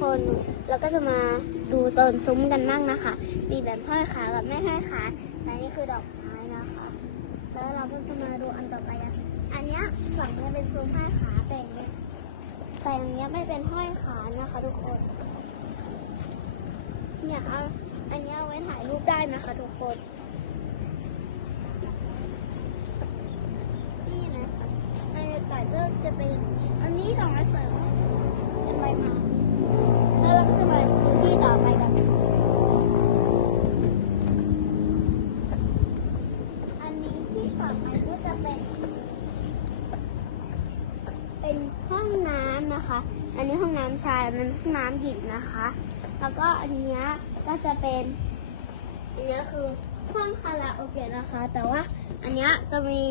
คน เราก็จะมาดูต้นซุ้มกันบ้างนะคะ มีแบบห้อยขากับไม่ห้อยขาและนี่คือดอกไม้นะคะ แล้วเราก็จะมาดูอันต่อไปกันอันนี้ฝั่งนี้เป็นซุ้มห้อยขาแต่อย่างนี้แต่อย่างนี้ไม่เป็นห้อยขานะคะ ทุกคน เนี่ยเอาอันนี้เอาไว้ถ่ายรูปได้นะคะ ทุกคนนี่นะคะบรรยากาศก็จะเป็นอย่างนี้ นะคะ อันนี้ห้องน้ำชายมันห้องน้ำหญิงนะคะ แล้วก็อันนี้ก็จะเป็นอันนี้คือห้องคาราโอเกะนะคะ แต่ว่าอันนี้จะมี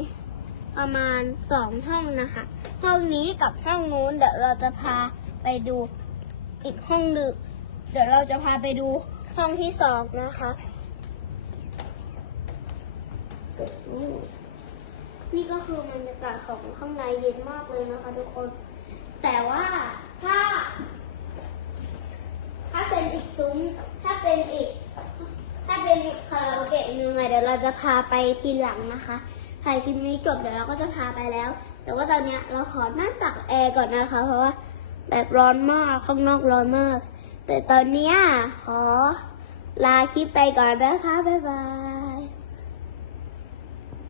ประมาณสองห้องนะคะ ห้องนี้กับห้องนู้นเดี๋ยวเราจะพาไปดูอีกห้องหนึ่งเดี๋ยวเราจะพาไปดูห้องที่สองนะคะ นี่ก็คือบรรยากาศของข้างในเย็นมากเลยนะคะทุกคน แต่ว่าถ้า ถ้าเป็นอีกซุ้ม ถ้าเป็นอีก ถ้าเป็นอีกคาราโอเกะหนึ่งเดี๋ยวเราจะพาไปทีหลังนะคะถ่ายคลิปนี้จบเดี๋ยวเราก็จะพาไปแล้ว แต่ว่าตอนเนี้ยเราขอนั่งตักแอร์ก่อนนะคะ เพราะว่าแบบร้อนมากข้างนอกร้อนมาก แต่ตอนเนี้ยขอลาคลิปไปก่อนนะคะ บ๊ายบาย